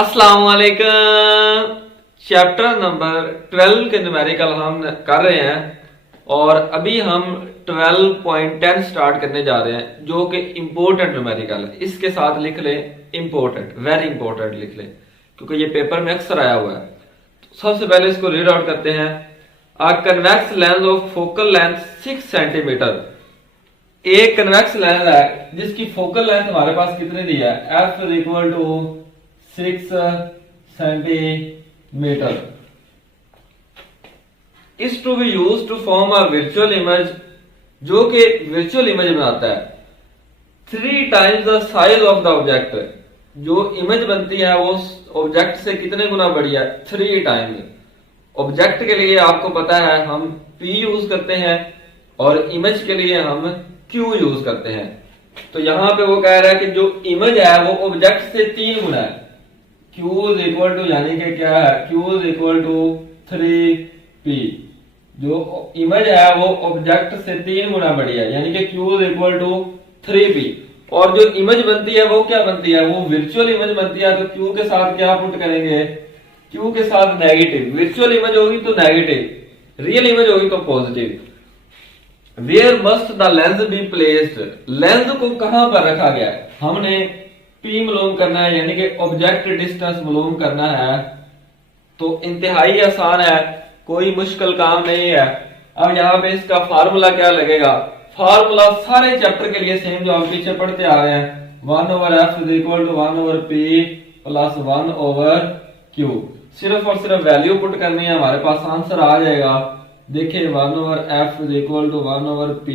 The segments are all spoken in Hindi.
अस्सलाम वालेकुम। चैप्टर नंबर 12 के न्यूमेरिकल हम कर रहे हैं और अभी हम 12.10 स्टार्ट करने जा रहे हैं जो कि इंपॉर्टेंट न्यूमेरिकल है। इसके साथ लिख ले इंपॉर्टेंट, वेरी इंपॉर्टेंट लिख ले क्योंकि ये पेपर में अक्सर आया हुआ है। तो सबसे पहले इसको रीड आउट करते हैं। A convex lens of focal length 6 centimetre. एक कन्वेक्स लेंस है जिसकी फोकल लेंथ हमारे पास कितने दी है, F is equal to 6 centimetre is to be use to form a virtual image, जो कि वर्चुअल इमेज बनाता है 3 times the size of the object. जो इमेज बनती है वो ऑब्जेक्ट से कितने गुना बड़ी है, 3 टाइम्स। ऑब्जेक्ट के लिए आपको पता है हम P यूज करते हैं और इमेज के लिए हम Q यूज करते हैं। तो यहां पे वो कह रहा है कि जो इमेज है वो ऑब्जेक्ट से 3 गुना है। Q इज इक्वल टू यानी कि क्या है, Q is equal to 3P। जो इमेज है वो ऑब्जेक्ट से 3 गुना बड़ी है यानी कि Q is equal to 3P। और जो इमेज बनती है वो क्या बनती है, वो वर्चुअल इमेज बनती है। तो Q के साथ क्या पुट करेंगे, Q के साथ नेगेटिव। वर्चुअल इमेज होगी तो नेगेटिव, रियल इमेज होगी तो positive. Where must the lens be placed. Lens को कहां पर रखा गया है, हमने P मालूम करना है यानी कि ऑब्जेक्ट डिस्टेंस मालूम करना है। तो इंतहाई आसान है, कोई मुश्किल काम नहीं है। अब यहाँ पे इसका फार्मूला क्या लगेगा, फार्मूला सारे चैप्टर के लिए सेम जो हम पीछे पढ़ते आ रहे हैं, 1/f is equal to 1/p प्लस 1/q। सिर्फ और सिर्फ वैल्यू पुट करनी है, हमारे पास आंसर आ जाएगा। देखिए 1/f is equal to 1/p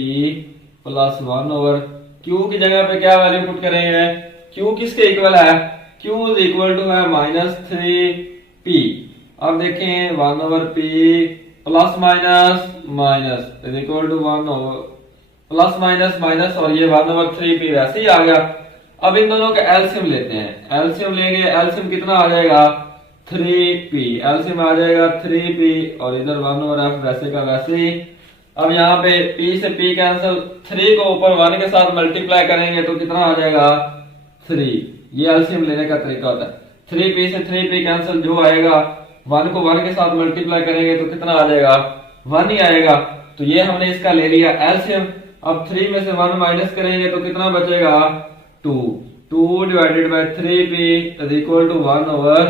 प्लस 1/q की जगह पे क्या वैल्यू पुट करेंगे, Q किसके इक्वल है, Q इज इक्वल टू है -3P। अब देखें 1/p plus minus minus is equal to 1 plus minus minus और ये 1/3P वैसे ही आ गया। अब इन दोनों का एलसीएम लेते हैं, एलसीएम लेंगे, एलसीएम कितना आ जाएगा 3P। एलसीएम आ जाएगा 3P और इधर 1/f वैसे का वैसे ही। अब यहाँ पे P से P कैंसिल, 3 को ऊपर 1 के साथ मल्टीप्लाई करेंगे तो कितना आ जाएगा 3। ये एलसीएम लेने का तरीका होता है। 3P से 3P कैंसिल, जो आएगा 1 को 1 के साथ मल्टीप्लाई करेंगे तो कितना आ जाएगा 1 ही आएगा। तो ये हमने इसका ले लिया एलसीएम। अब 3 में से 1 माइनस करेंगे तो कितना बचेगा 2 divided by 3P is equal to 1/f।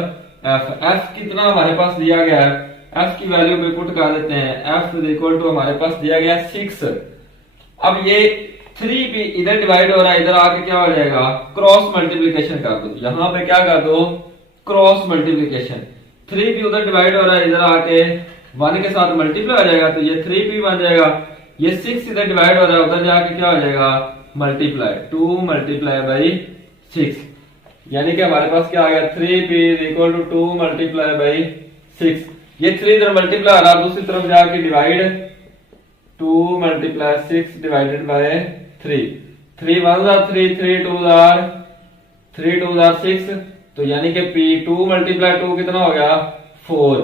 f कितना हमारे पास दिया गया है, f की वैल्यू पे पुट कर देते हैं। f इज इक्वल टू हमारे पास दिया गया 6। अब ये 3P इधर डिवाइड हो रहा है, इधर आके क्या हो जाएगा, क्रॉस मल्टीप्लीकेशन कर दो। यहां पे क्या कर दो, क्रॉस मल्टीप्लीकेशन। 3P उधर डिवाइड हो रहा है, इधर आके 1 के साथ मल्टीप्लाई हो जाएगा तो ये 3P बन जाएगा। ये 6 इधर डिवाइड हो रहा है, उधर जाके क्या हो जाएगा मल्टीप्लाई, 2 मल्टीप्लाई बाई 6 यानी कि हमारे पास क्या आ गया 3P is equal to 2 multiply by 6। ये 3 इधर मल्टीप्लाई हो रहा है, दूसरी तरफ जाके divide, 2 multiply 6 divided by 3। 3 1 are 3, 3 2 are 6। तो यानी कि P 2 मल्टीप्लाई 2 कितना हो गया 4।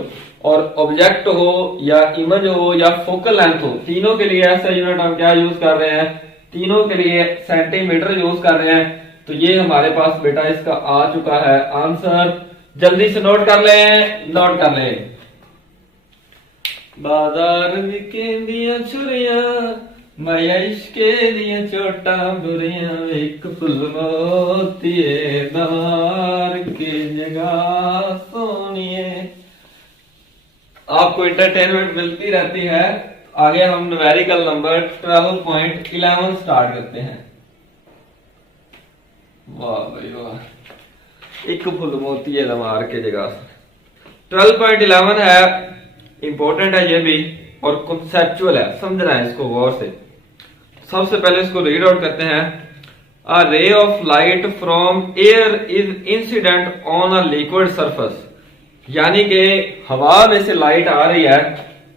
और ऑब्जेक्ट हो या इमेज हो या फोकल लेंथ हो, तीनों के लिए ऐसा यूनिट हम क्या यूज कर रहे हैं, तीनों के लिए सेंटीमीटर यूज कर रहे हैं। तो ये हमारे पास बेटा इसका आ चुका है आंसर। जल्दी से नोट कर लें, नोट कर लें। बाजार विकेंदियां छुरियां, माया इश्के दियां चोटा बुरियां, एक फुल मोतिए नार की जगह सोनिए। आपको एंटरटेनमेंट मिलती रहती है। आगे हम न्यूमेरिकल नंबर 12.11 स्टार्ट करते हैं। वाह भाई वाह, एक फुल मोती है लमार के जगह। 12.11 है, इंपॉर्टेंट है ये भी और कॉन्सेप्चुअल है, समझना है इसको गौर से। सबसे पहले इसको रीड आउट करते हैं। A ray of light from air is incident on a liquid surface. यानी कि हवा में से लाइट आ रही है,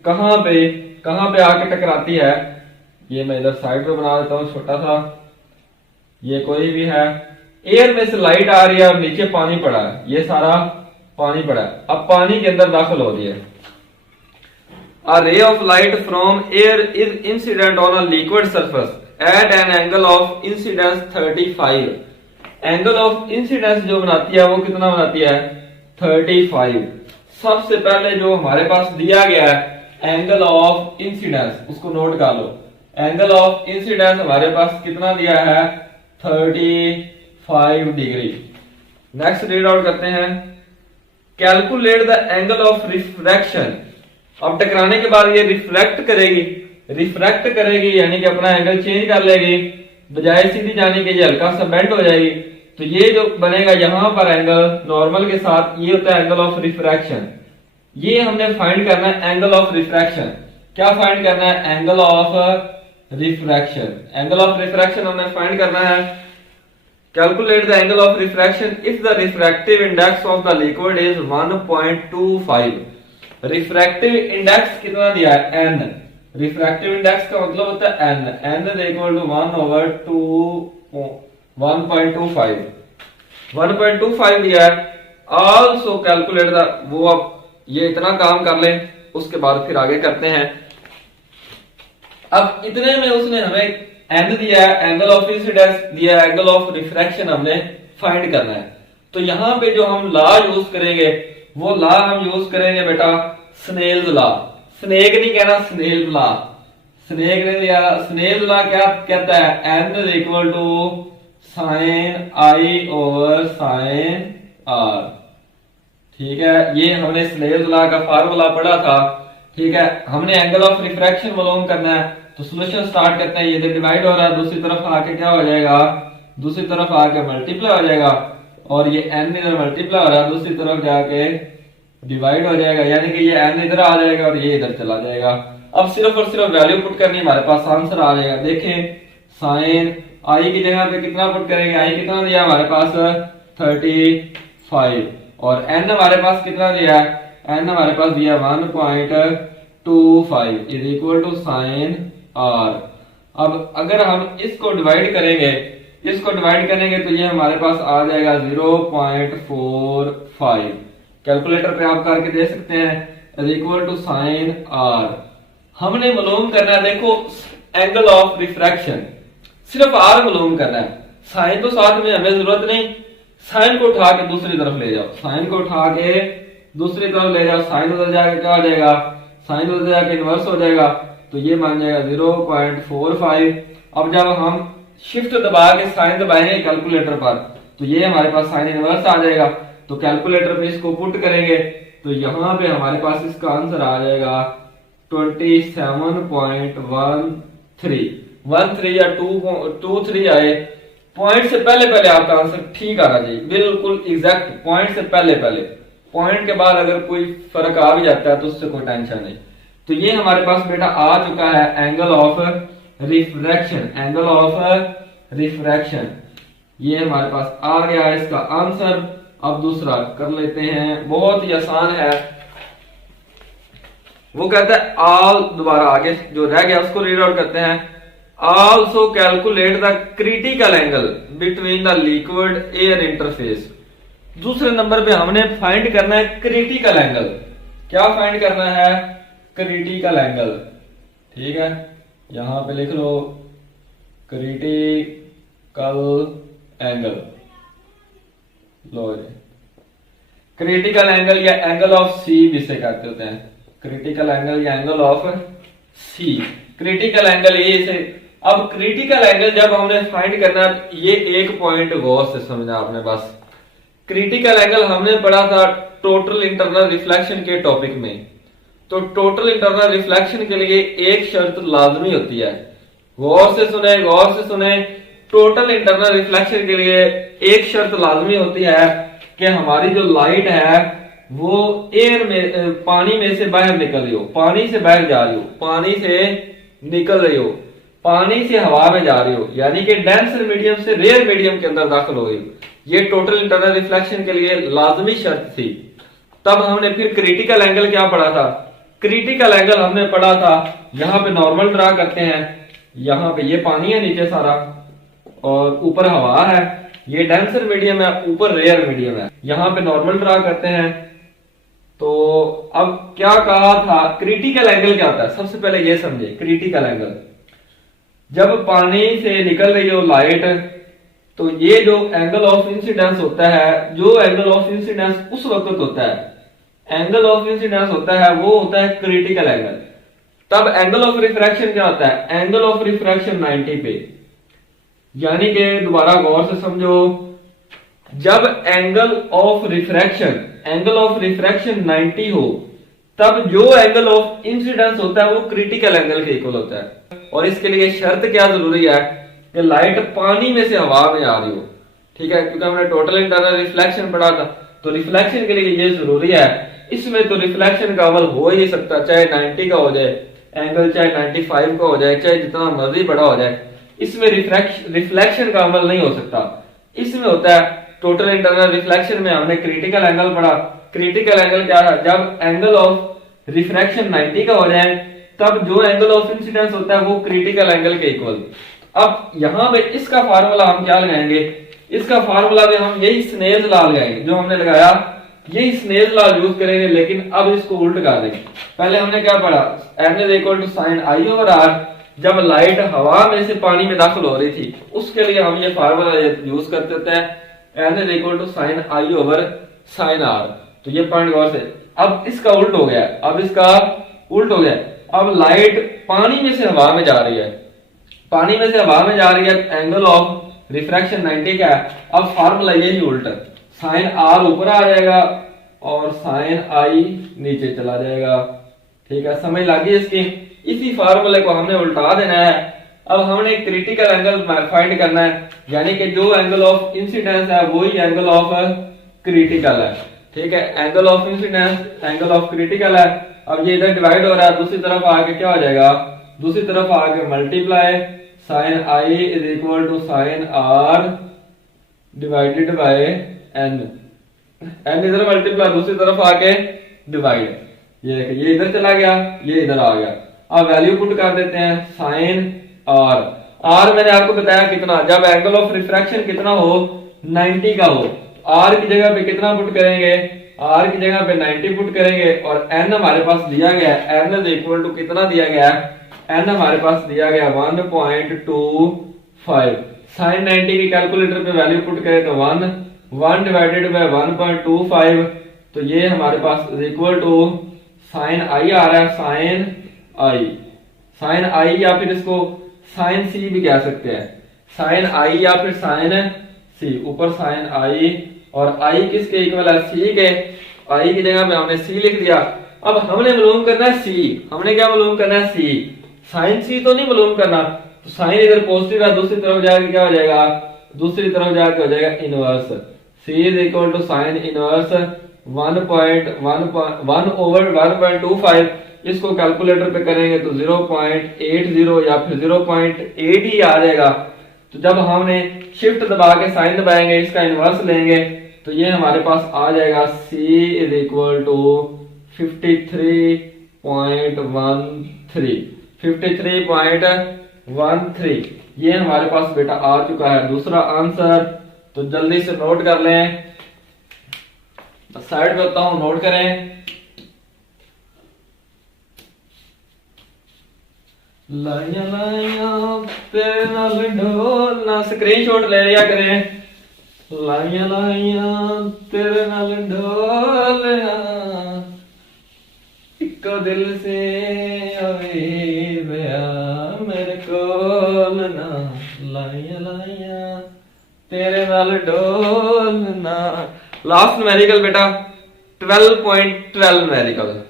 कहां पे आके टकराती है। ये मैं इधर साइड पे बना देता हूं छोटा सा, ये कोई भी है। एयर में से लाइट आ रही है और नीचे पानी पड़ा है, ये सारा पानी पड़ा है। अब पानी के अंदर दाखिल हो रही है। A ray of light from air is incident on a liquid surface at an angle of incidence 35। Angle of incidence जो बनाती है वो कितना बनाती है 35। सबसे पहले जो हमारे पास दिया गया है एंगल ऑफ इंसिडेंस, उसको नोट कर लो। एंगल ऑफ इंसिडेंस हमारे पास कितना दिया है, 35 डिग्री। नेक्स्ट रीड आउट करते हैं, calculate the angle of refraction. अब टकराने के बाद ये रिफ्रैक्ट करेगी यानी कि अपना एंगल चेंज कर लेगी, बजाय सीधी जाने के ये हल्का सा बेंड हो जाएगी। तो ये जो बनेगा यहां पर एंगल नॉर्मल के साथ, ये होता है एंगल ऑफ रिफ्रैक्शन। ये हमने फाइंड करना है एंगल ऑफ रिफ्रैक्शन। क्या फाइंड करना है, angle of refraction. Angle of refraction हमने फाइंड करना है, calculate the angle of refraction if the refractive index of the liquid is 1.25। Refractive index कितना दिया है, n। रिफ्रैक्टिव इंडेक्स का मतलब होता है n, n is equal to 1/1.25 1.25 दिया है। आल्सो कैलकुलेट द, वो अब ये इतना काम कर लें, उसके बाद फिर आगे करते हैं। अब इतने में उसने हमें n दिया है, एंगल ऑफ इंसिडेंस दिया है, एंगल ऑफ रिफ्रैक्शन हमने फाइंड करना है। तो यहां पे जो हम लॉ यूज करेंगे, वो लॉ हम यूज करेंगे बेटा स्नेल्स लॉ। स्नेक नहीं कहना, स्नेल लॉ। स्नेक ने दिया, स्नेल लॉ क्या कहता है, n is equal to sine I over sine R. ठीक है, ये हमने स्नेल लॉ का फार्मूला पढ़ा था। ठीक है, हमने एंगल ऑफ रिफ्रैक्शन मालूम करना है, तो सॉल्यूशन स्टार्ट करते हैं। ये इधर डिवाइड हो रहा है, दूसरी तरफ आके क्या हो जाएगा, दूसरी तरफ आके मल्टीप्लाई हो जाएगा, और ये n इधर मल्टीप्लाई हो रहा है, दूसरी तरफ जाके डिवाइड हो जाएगा, यानी कि ये n इधर आ जाएगा और ये इधर चला जाएगा। अब सिर्फ और सिर्फ वैल्यू पुट करनी, हमारे पास आंसर आ जाएगा। देखें, साइन आई की जगह पे कितना पुट करेंगे, आई कितना दिया हमारे पास 35, और n हमारे पास कितना दिया है, n हमारे पास दिया 1.25 is equal to sine R. अब अगर हम इसको डिवाइड करेंगे, तो ये हमारे पास आ जाएगा 0.45। कैलकुलेटर पे आप करके दे सकते हैं, is equal to sine R. हमने मालूम करना है, देखो एंगल ऑफ रिफ्रैक्शन, सिर्फ आर मालूम करना है, साइन तो साथ में हमें जरूरत नहीं। साइन को उठा के दूसरी तरफ ले जाओ, साइन को उठा के दूसरी तरफ ले जाओ, साइन उधर जाके क्या हो जाएगा, साइन उधर जाके इनवर्स हो जाएगा, तो ये मान जाएगा 0.45। अब जब हम शिफ्ट दबा के साइन दबाएंगे कैलकुलेटर पर, तो ये हमारे पास साइन इनवर्स आ जाएगा। तो कैलकुलेटर पे इसको पुट करेंगे, तो यहां पे हमारे पास इसका आंसर आ जाएगा 27.13 या 23 आए। पॉइंट से पहले पहले आपका आंसर ठीक आना चाहिए, बिल्कुल एग्जैक्ट पॉइंट से पहले पहले। पॉइंट के बाद अगर कोई फर्क आ भी जाता है तो उससे कोई टेंशन नहीं। तो ये हमारे पास बेटा आ चुका है angle of refraction, angle of refraction ये हमारे पास आ गया है इसका आंसर। अब दूसरा कर लेते हैं, बहुत ही आसान है। वो कहता है ऑल, दोबारा आगे जो रह गया उसको रीड आउट करते हैं। Also calculate the critical angle between the liquid air interface. दूसरे नंबर पे हमने फाइंड करना है क्रिटिकल एंगल। क्या फाइंड करना है, क्रिटिकल एंगल। ठीक है, यहां पे लिख लो क्रिटिकल एंगल। लो क्रिटिकल एंगल या एंगल ऑफ सी भी से कहते होते हैं, क्रिटिकल एंगल या angle of C. Critical angle ये से। अब क्रिटिकल एंगल जब हमने फाइंड करना, ये एक पॉइंट गौर से समझना आपने बस। क्रिटिकल एंगल हमने पढ़ा था टोटल इंटरनल रिफ्लेक्शन के टॉपिक में। तो टोटल इंटरनल रिफ्लेक्शन के लिए एक शर्त लाजमी होती है, गौर से सुने, गौर से सुने। टोटल इंटरनल रिफ्लेक्शन के लिए एक शर्त लाजमी होती है कि हमारी जो लाइट है वो एयर में, पानी में से बाहर निकल रही हो, पानी से बाहर जा रही हो, पानी से निकल रही हो, पानी से हवा में जा रही हो, यानी कि डेंसर मीडियम से रेयर मीडियम के अंदर दाखिल हो गई। ये टोटल इंटरनल रिफ्लेक्शन के लिए लाजमी शर्त थी। तब हमने फिर क्रिटिकल एंगल क्या पढ़ा था, क्रिटिकल एंगल हमने पढ़ा था, यहां पे नॉर्मल ड्रा करते हैं, यहां पे ये पानी है नीचे सारा और ऊपर हवा है, ये डेंसर मीडियम है, ऊपर रेयर मीडियम है, यहां पे नॉर्मल ड्रा करते हैं। तो अब क्या कहा था, क्रिटिकल एंगल क्या होता है, सबसे पहले ये समझे। क्रिटिकल एंगल जब पानी से निकल रही हो लाइट, तो ये जो एंगल ऑफ इंसिडेंस होता है, जो एंगल ऑफ इंसिडेंस उस वक्त होता है, एंगल ऑफ इंसिडेंस होता है वो होता है क्रिटिकल एंगल। तब एंगल ऑफ रिफ्रैक्शन क्या होता है, एंगल ऑफ रिफ्रैक्शन 90 पे। यानी कि दोबारा गौर से समझो, जब एंगल ऑफ रिफ्रैक्शन 90 हो, तब जो एंगल ऑफ इंसिडेंस होता है वो क्रिटिकल एंगल के इक्वल होता है। और इसके लिए शर्त क्या जरूरी है कि लाइट पानी में से हवा में आ रही हो, ठीक है, क्योंकि हमने टोटल इंटरनल रिफ्लेक्शन पढ़ा था। तो रिफ्लेक्शन के लिए ये जरूरी है। इसमें तो रिफ्लेक्शन का अमल हो ही नहीं सकता, चाहे 90 का हो जाए एंगल, चाहे 95 का हो जाए, चाहे जितना मर्जी बड़ा हो जाए, इसमें रिफ्लेक्शन का अमल नहीं हो सकता। इसमें होता है टोटल इंटरनल रिफ्लेक्शन में हमने क्रिटिकल एंगल पढ़ा। क्रिटिकल एंगल क्या है, जब एंगल ऑफ रिफ्रैक्शन 90 का हो जाए तब जो एंगल ऑफ इंसिडेंस होता है वो क्रिटिकल एंगल के इक्वल। अब यहां पे इसका फार्मूला हम क्या लगाएंगे, इसका फार्मूला में हम यही स्नेल लॉ लगाएंगे जो हमने लगाया, यही स्नेल लॉ यूज करेंगे, लेकिन अब इसको उल्ट कर देंगे। पहले हमने क्या पढ़ा, n is equal to sine I over R. जब लाइट हवा में से पानी में दाखिल हो रही थी उसके लिए हम ये फार्मूला यूज करते थे, n is equal to sine I over sine R. तो ये पॉइंट गौर से, अब इसका उल्ट हो गया, अब इसका उल्ट हो गया। अब लाइट पानी में से हवा में जा रही है, पानी में से हवा में जा रही है, एंगल ऑफ रिफ्रैक्शन 90 का है। अब फार्मूला यही उल्टा, साइन आर ऊपर आ जाएगा और साइन आई नीचे चला जाएगा। ठीक है, समझ लगी इसकी। इसी फार्मूले को हमने उल्टा देना है। अब हमने क्रिटिकल एंगल फाइंड करना है, यानी कि जो एंगल ऑफ इंसिडेंस है वही एंगल ऑफ क्रिटिकल है। ठीक है, angle of incidence angle of critical है। अब ये इधर डिवाइड हो रहा है, दूसरी तरफ आके क्या हो जाएगा, दूसरी तरफ आके multiply sine I is equal to sine R divided by N. N इधर मल्टीप्लाई, दूसरी तरफ आके डिवाइड। ये देखिए, ये इधर चला गया, ये इधर आ गया। अब वैल्यू पुट कर देते हैं, साइन आर। आर मैंने आपको बताया कितना, जब एंगल ऑफ रिफ्रैक्शन कितना हो, 90 का हो। आर की जगह पे कितना पुट करेंगे, आर की जगह पे 90 पुट करेंगे। और एन हमारे पास दिया गया है, एन इज इक्वल टू कितना दिया गया है, एन हमारे पास दिया गया 1.25। साइन 90 की कैलकुलेटर पे वैल्यू पुट करें तो 1 डिवाइडेड बाय 1.25। तो ये हमारे पास इज इक्वल टू साइन आई आ रहा है, साइन आई या फिर इसको साइन सी भी कह सकते हैं, साइन आई या फिर साइन सी। ऊपर साइन आई और आई किसके इक्वल है, सी के। आई की जगह में हमने सी लिख दिया। अब हमने मालूम करना है सी, हमने क्या मालूम करना है, सी। साइन सी तो नहीं मालूम करना, तो साइन इधर पॉजिटिव है, दूसरी तरफ जाकर क्या हो जाएगा, दूसरी तरफ जाकर हो जाएगा inverse. C is equal to sine inverse 1/1/1.25। इसको कैलकुलेटर पे करेंगे तो 0.80 या फिर 0.8 ही आ जाएगा। तो जब हमने शिफ्ट दबा के साइन दबाएंगे, इसका इनवर्स लेंगे, तो ये हमारे पास आ जाएगा C इज इक्वल टू 53.13। ये हमारे पास बेटा आ चुका है दूसरा आंसर। तो जल्दी से नोट कर लें, साइड पे होता हूं, नोट करें। लाया लाया तेरे नाल ढोलना, स्क्रीनशॉट ले लिया करें। लाया लाया तेरे नाल ढोलना, इको दिल से आवे बया मेरे कोल ना। लाया लाया तेरे नाल ढोलना। लास्ट न्यूमेरिकल बेटा 12.12 numerical.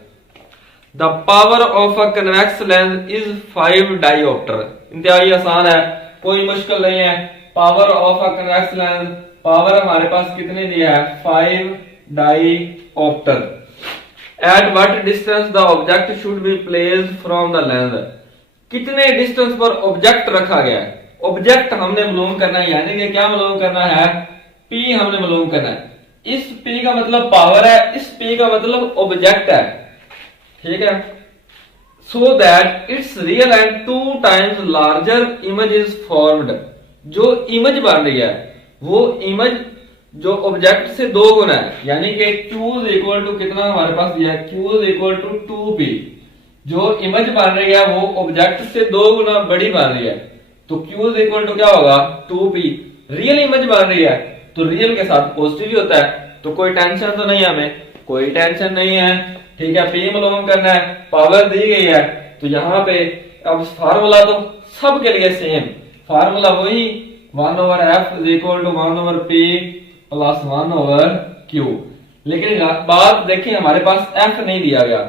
The power of a convex lens is 5 dioptre. इंतहाई आसान है, कोई मुश्किल नहीं है। Power of a convex lens, power हमारे पास कितनी दी है, 5 dioptre. At what distance the object should be placed from the lens. कितने डिस्टेंस पर ऑब्जेक्ट रखा गया है, ऑब्जेक्ट हमने मालूम करना है, यानी कि क्या मालूम करना है, P हमने मालूम करना है। इस P का मतलब पावर है, इस P का मतलब ऑब्जेक्ट है। ठीक है, so that it's real and 2 times larger image is formed. जो इमेज बन रही है वो इमेज जो ऑब्जेक्ट से 2 गुना है, यानी कि Q इज इक्वल टू कितना हमारे पास दिया है, Q is equal to 2P। जो इमेज बन रही है वो ऑब्जेक्ट से 2 गुना बड़ी बन रही है, तो Q इज इक्वल टू क्या होगा, 2P। रियल इमेज बन रही है तो रियल के साथ पॉजिटिव ही होता है, तो कोई टेंशन तो नहीं है, हमें कोई टेंशन नहीं है। ठीक है, पी मालूम करना है, पावर दी गई है, तो यहाँ पे अब फार्मूला तो सबके लिए सेम, फार्मूला वही 1/f is equal to 1/p प्लस 1/q। लेकिन बात देखिए, हमारे पास f नहीं दिया गया,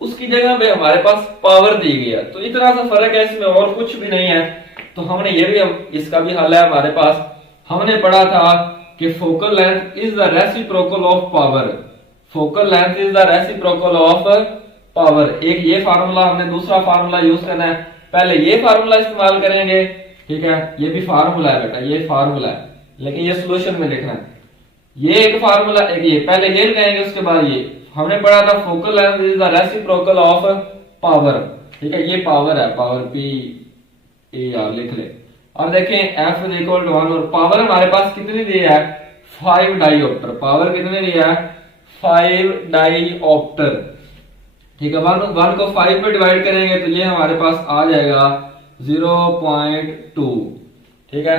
उसकी जगह पे हमारे पास पावर दी गई है, तो इतना सा फर्क है इसमें, और कुछ भी नहीं है। तो हमने ये भी, इसका भी हल है हमारे पास। हमने पढ़ा था कि focal length is the reciprocal of power, focal length is the reciprocal of power. एक ये फार्मूला, हमने दूसरा फार्मूला यूज करना है, पहले ये फार्मूला इस्तेमाल करेंगे। ठीक है, ये भी फार्मूला है बेटा, ये फार्मूला है, लेकिन ये सॉल्यूशन में लिखना है। ये एक फार्मूला, एक ये, पहले ये लगाएंगे, उसके बाद ये। हमने पढ़ा था focal length is the reciprocal of power. ठीक है, ये पावर है, पावर पी ए आर लिख ले। और देखें F इज इक्वल टू 1, और पावर हमारे पास कितनी दी है, 5 डाईऑप्टर। पावर कितनी दी है, 5 डाईऑप्टर। ठीक है, 1 को 5 में डिवाइड करेंगे तो ये हमारे पास आ जाएगा 0.2। ठीक है,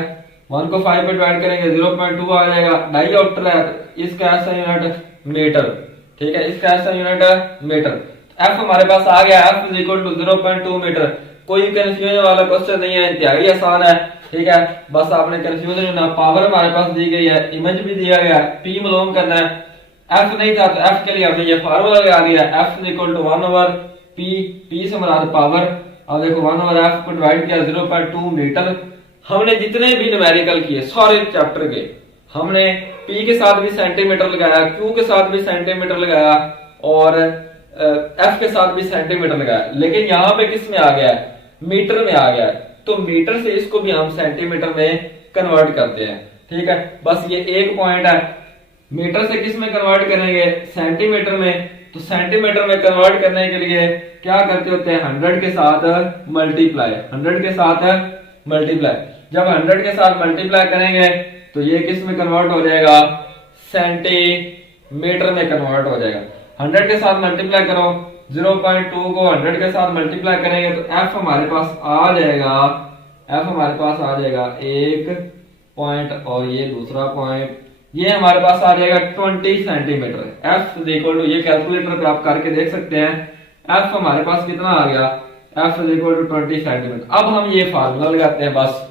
1 को 5 में डिवाइड करेंगे 0.2 आ जाएगा। डाईऑप्टर है तो इसका ऐसा यूनिट मीटर। ठीक है, इसका ऐसा यूनिट है मीटर। F हमारे पास आ गया, F is equal to 0.2 metre. कोई कंफ्यूजन वाला क्वेश्चन नहीं है, इंतहाई आसान है। ठीक है, बस आपने कंफ्यूजन होना। पावर हमारे पास दी गई है, इमेज भी दिया गया है, पी मालूम करना है। एफ नहीं था तो एफ के लिए हमने ये फार्मूला लगा दिया, F is equal to 1/p, P से मुराद पावर। अब देखो 1/f को डिवाइड किया 0.2 मीटर। हमने जितने भी न्यूमेरिकल किए सारे चैप्टर के, हमने p के साथ भी सेंटीमीटर लगाया, q के साथ भी सेंटीमीटर लगाया, और f के साथ भी सेंटीमीटर लगाया। लेकिन यहाँ पे किस में आ गया है, मीटर में आ गया है, तो मीटर से इसको भी हम सेंटीमीटर में कन्वर्ट करते हैं। ठीक है, बस ये एक पॉइंट है। मीटर से किस में कन्वर्ट करेंगे, सेंटीमीटर में। तो सेंटीमीटर में कन्वर्ट करने के लिए क्या करते होते हैं, 100 के साथ मल्टीप्लाई, 100 के साथ मल्टीप्लाई। जब 100 के साथ मल्टीप्लाई करेंगे तो ये किस में कन्वर्ट हो जाएगा, सेंटीमीटर में कन्वर्ट हो जाएगा। 100 के साथ मल्टीप्लाई करो, 0.2 को 100 के साथ मल्टीप्लाई करेंगे तो f हमारे पास आ जाएगा, f हमारे पास आ जाएगा 1 पॉइंट, और ये दूसरा पॉइंट, ये हमारे पास आ जाएगा 20 सेंटीमीटर। f इक्वल टू, ये कैलकुलेटर पे आप करके देख सकते हैं, f हमारे पास कितना आ गया, f इक्वल टू 20 सेंटीमीटर। अब हम ये फार्मूला लगाते हैं बस।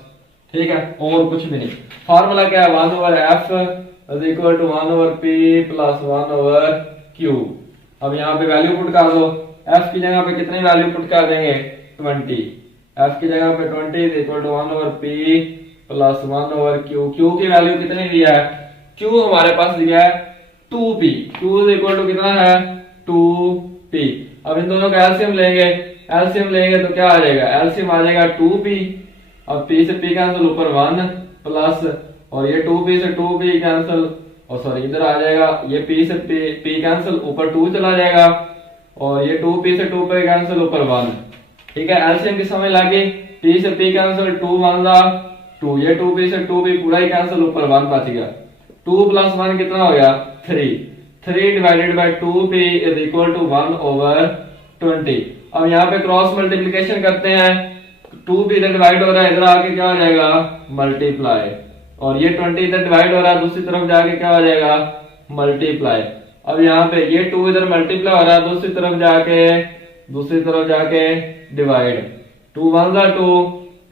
ठीक है, और कुछ भी नहीं। फार्मूला क्या है, 1/f इक्वल टू 1/p प्लस 1/q। अब यहाँ पे वैल्यू पुट कर दो, f की जगह पे कितनी वैल्यू पुट कर देंगे, 20। f की जगह पे 20 इक्वल टू 1/p प्लस 1/q। q की वैल्यू कितनी दिया है, q हमारे पास दिया है 2p, q इक्वल टू कितना है, 2p। अब इन दोनों का एलसीएम लेंगे, एलसीएम लेंगे तो क्या आ जाएगा, एलसीएम आ जाएगा 2p। अब p से p कैंसिल, ऊपर 1 प्लस, और ये 2p से 2p कैंसिल, और सॉरी इधर आ जाएगा, ये p से p कैंसिल, ऊपर 2 चला जाएगा, और ये 2p से 2p कैंसिल, ऊपर 1। ठीक है, एलसीएम की समझ लगी, p से p कैंसिल, 2 1 2, ये 2p से 2p पूरा ही कैंसिल, ऊपर 1 बच गया। 2 प्लस 1 कितना हो गया, 3। 3 divided by 2p is equal to 1/20। अब यहाँ पे क्रॉस मल्टीप्लीकेशन करते हैं, 2p इधर डिवाइड हो रहा है, इधर आके क्या हो जाएगा, मल्टीप्लाई, और ये 20 इधर डिवाइड हो रहा है, दूसरी तरफ जाके क्या हो जाएगा, मल्टीप्लाई। अब यहाँ पे ये 2 इधर मल्टीप्लाई हो रहा है, दूसरी तरफ जाके डिवाइड। 2 1 2,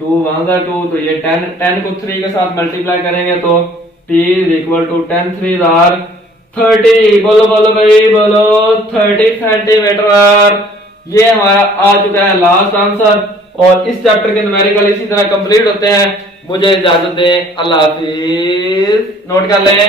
2 1 2, तो ये 10 को 3 के साथ मल्टीप्लाई करेंगे तो p इज इक्वल टू 10 3 30। बोलो बोलो भाई बोलो, 30 सेंटीमीटर। ये हमारा आ चुका है लास्ट आंसर, और इस चैप्टर के न्यूमेरिकल इसी तरह कंप्लीट होते हैं। मुझे इजाजत दें, अल्लाह हाफिज। नोट कर लें।